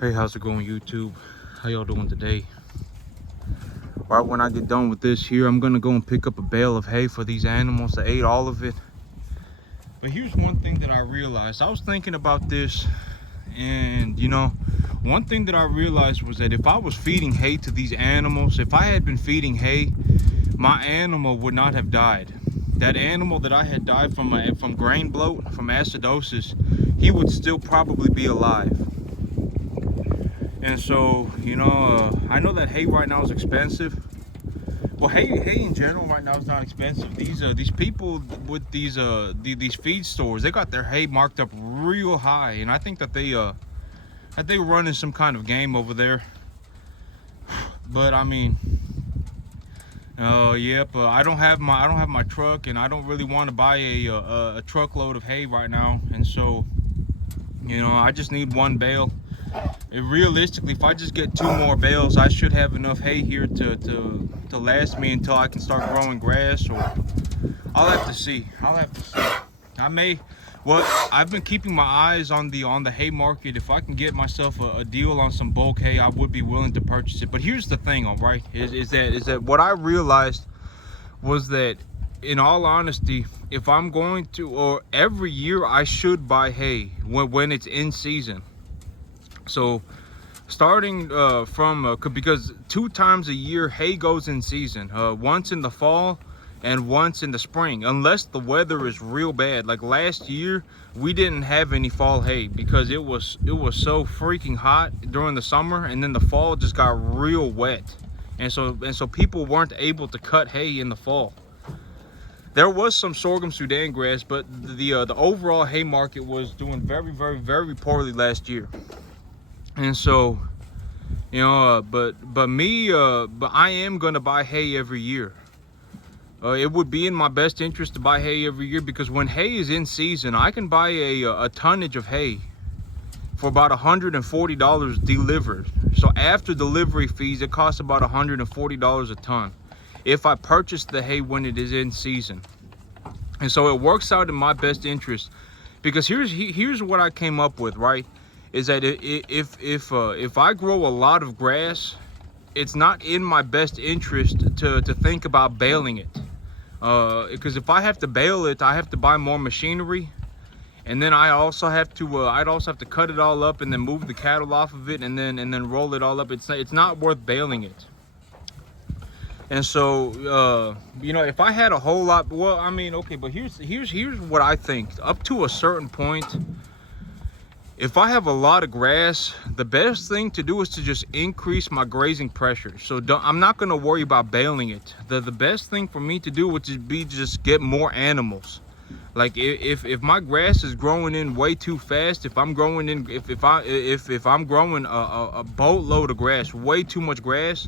Hey, how's it going, YouTube? How y'all doing today? Right when I get done with this here, I'm gonna go and pick up a bale of hay for these animals. I ate all of it. But here's one thing that I realized. I was thinking about this, and one thing that I realized was that if I was feeding hay to these animals, if I had been feeding hay, my animal would not have died. That animal that I had died from grain bloat, from acidosis, he would still probably be alive. And so, I know that hay right now is expensive. Well, hay in general right now is not expensive. These people with these feed stores, they got their hay marked up real high, and I think that they running some kind of game over there. But I mean, I don't have my truck, and I don't really want to buy a truckload of hay right now, and so I just need one bale. Realistically, if I just get 2 more bales, I should have enough hay here to last me until I can start growing grass, or I'll have to see. I've been keeping my eyes on the hay market. If I can get myself a deal on some bulk hay, I would be willing to purchase it. But here's the thing, all right, is that what I realized was that, in all honesty, if I'm going to, or every year I should buy hay when it's in season. So starting because 2 times a year hay goes in season, once in the fall and once in the spring, unless the weather is real bad. Like last year, we didn't have any fall hay because it was so freaking hot during the summer, and then the fall just got real wet, and so people weren't able to cut hay in the fall. There was some sorghum Sudan grass, but the overall hay market was doing very, very, very poorly last year. And so, but I am gonna buy hay every year. It would be in my best interest to buy hay every year, because when hay is in season, I can buy a tonnage of hay for about $140 delivered. So after delivery fees, it costs about $140 a ton if I purchase the hay when it is in season. And so it works out in my best interest, because here's what I came up with, right? Is that if I grow a lot of grass, it's not in my best interest to think about baling it, because if I have to bale it, I have to buy more machinery, and then I'd also have to cut it all up and then move the cattle off of it and then roll it all up. It's not worth baling it. And so if I had a whole lot, well, I mean, okay, but here's what I think. Up to a certain point, if I have a lot of grass, the best thing to do is to just increase my grazing pressure. So I'm not going to worry about baling it. The best thing for me to do would be to just get more animals. Like if my grass is growing in way too fast, if I'm growing a boatload of grass, way too much grass,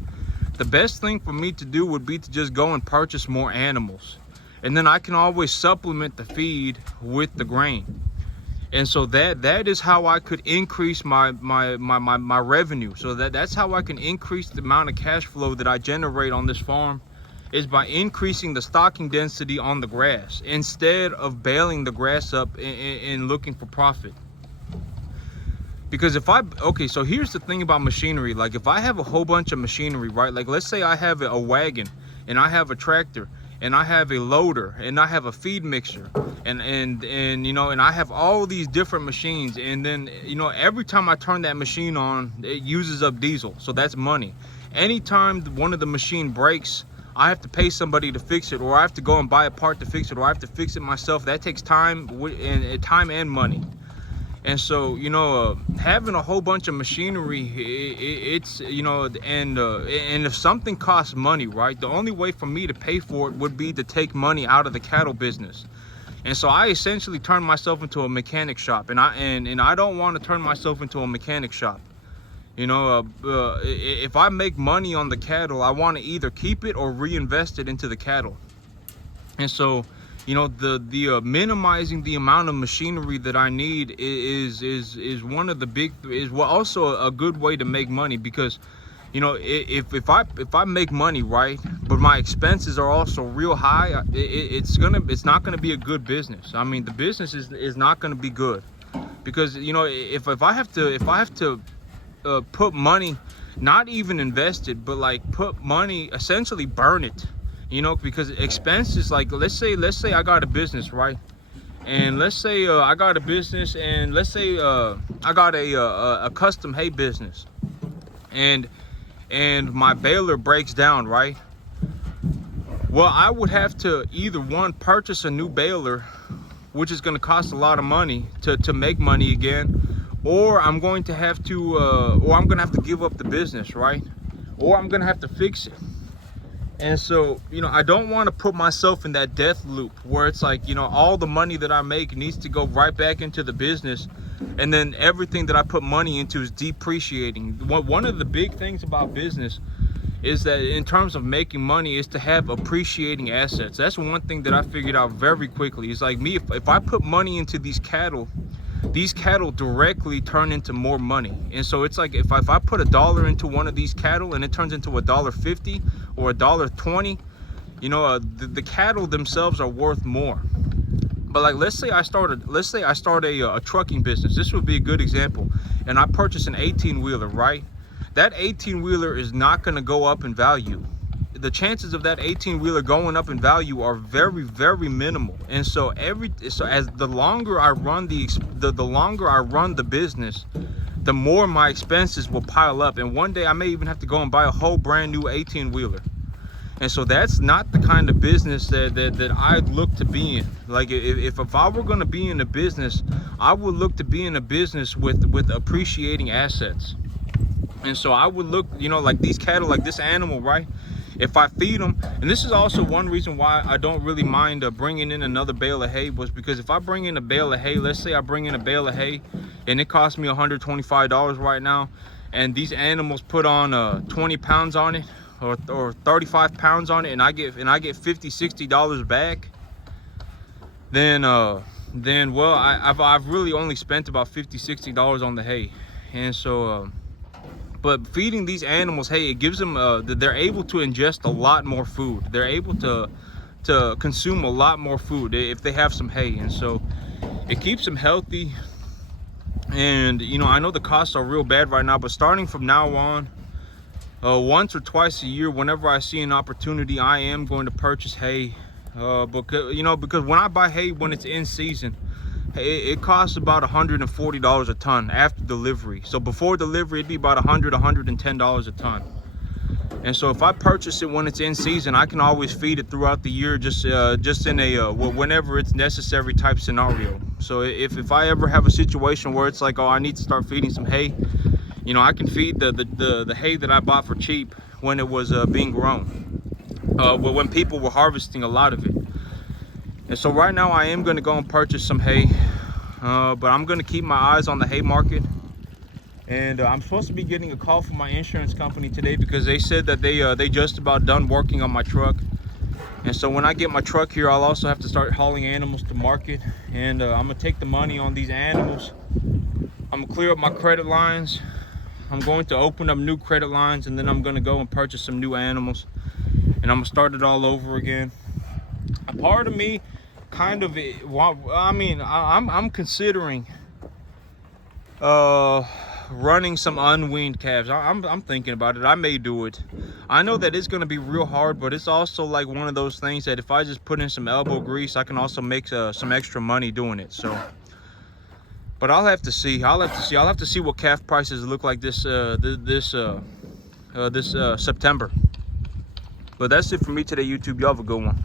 the best thing for me to do would be to just go and purchase more animals, and then I can always supplement the feed with the grain. And so that is how I could increase my revenue. So that's how I can increase the amount of cash flow that I generate on this farm, is by increasing the stocking density on the grass instead of baling the grass up and looking for profit. Because so here's the thing about machinery. Like if I have a whole bunch of machinery, right? Like let's say I have a wagon, and I have a tractor, and I have a loader, and I have a feed mixer, and I have all these different machines, and then every time I turn that machine on, it uses up diesel, so that's money. Anytime one of the machine breaks, I have to pay somebody to fix it, or I have to go and buy a part to fix it, or I have to fix it myself. That takes time and money. And so having a whole bunch of machinery, it's and if something costs money, right, the only way for me to pay for it would be to take money out of the cattle business. And so I essentially turned myself into a mechanic shop, and I don't want to turn myself into a mechanic shop. If I make money on the cattle, I want to either keep it or reinvest it into the cattle. And so the minimizing the amount of machinery that I need is one of the also a good way to make money, because if I make money, right, but my expenses are also real high, it's not gonna be a good business. I mean, the business is not gonna be good, because if I have to put money, not even invest it, but like put money, essentially burn it, you know, because expenses, like let's say I got a business, right? And let's say I got a business, and let's say I got a custom hay business, and my baler breaks down, right? Well, I would have to either one, purchase a new baler, which is going to cost a lot of money to make money again, or I'm going to have to give up the business, right? Or I'm going to have to fix it. And so, you know, I don't want to put myself in that death loop where it's like, you know, all the money that I make needs to go right back into the business, and then everything that I put money into is depreciating. One of the big things about business is that in terms of making money is to have appreciating assets. That's one thing that I figured out very quickly. It's like me, if I put money into these cattle directly turn into more money. And so it's like if I put $1 into one of these cattle and it turns into $1.50 or $1.20, you know, the cattle themselves are worth more. But like let's say I start a trucking business. This would be a good example. And I purchase an 18-wheeler, right? That 18-wheeler is not going to go up in value. The chances of that 18-wheeler going up in value are very, very minimal. And so as the longer I run the business, the more my expenses will pile up. And one day I may even have to go and buy a whole brand new 18-wheeler. And so that's not the kind of business that I'd look to be in. Like if I were going to be in a business, I would look to be in a business with appreciating assets. And so I would look, you know, like these cattle, like this animal, right? If I feed them, and this is also one reason why I don't really mind bringing in another bale of hay, was because if I bring in a bale of hay, let's say I bring in a bale of hay and it costs me $125 right now, and these animals put on 20 pounds on it or 35 pounds on it, and I get $50-$60 back, then well, I've really only spent about $50-$60 on the hay. And so but feeding these animals hay, it gives them they're able to ingest a lot more food. They're able to consume a lot more food if they have some hay. And so it keeps them healthy. And you know, I know the costs are real bad right now, but starting from now on, once or twice a year, whenever I see an opportunity, I am going to purchase hay, because when I buy hay when it's in season, it costs about $140 a ton after delivery. So before delivery, it'd be about $110 a ton. And so if I purchase it when it's in season, I can always feed it throughout the year, just in a whenever it's necessary type scenario. So if I ever have a situation where it's like, oh, I need to start feeding some hay, you know, I can feed the hay that I bought for cheap when it was being grown, when people were harvesting a lot of it. And so right now I am going to go and purchase some hay, but I'm going to keep my eyes on the hay market. And I'm supposed to be getting a call from my insurance company today, because they said that they just about done working on my truck. And so when I get my truck here, I'll also have to start hauling animals to market. And I'm going to take the money on these animals. I'm going to clear up my credit lines. I'm going to open up new credit lines, and then I'm going to go and purchase some new animals. And I'm going to start it all over again. A part of me kind of, I mean, I'm considering running some unweaned calves. I'm thinking about it. I may do it. I know that it's going to be real hard, but it's also like one of those things that if I just put in some elbow grease, I can also make some extra money doing it. So, but I'll have to see. I'll have to see what calf prices look like this September. But that's it for me today, YouTube. Y'all have a good one.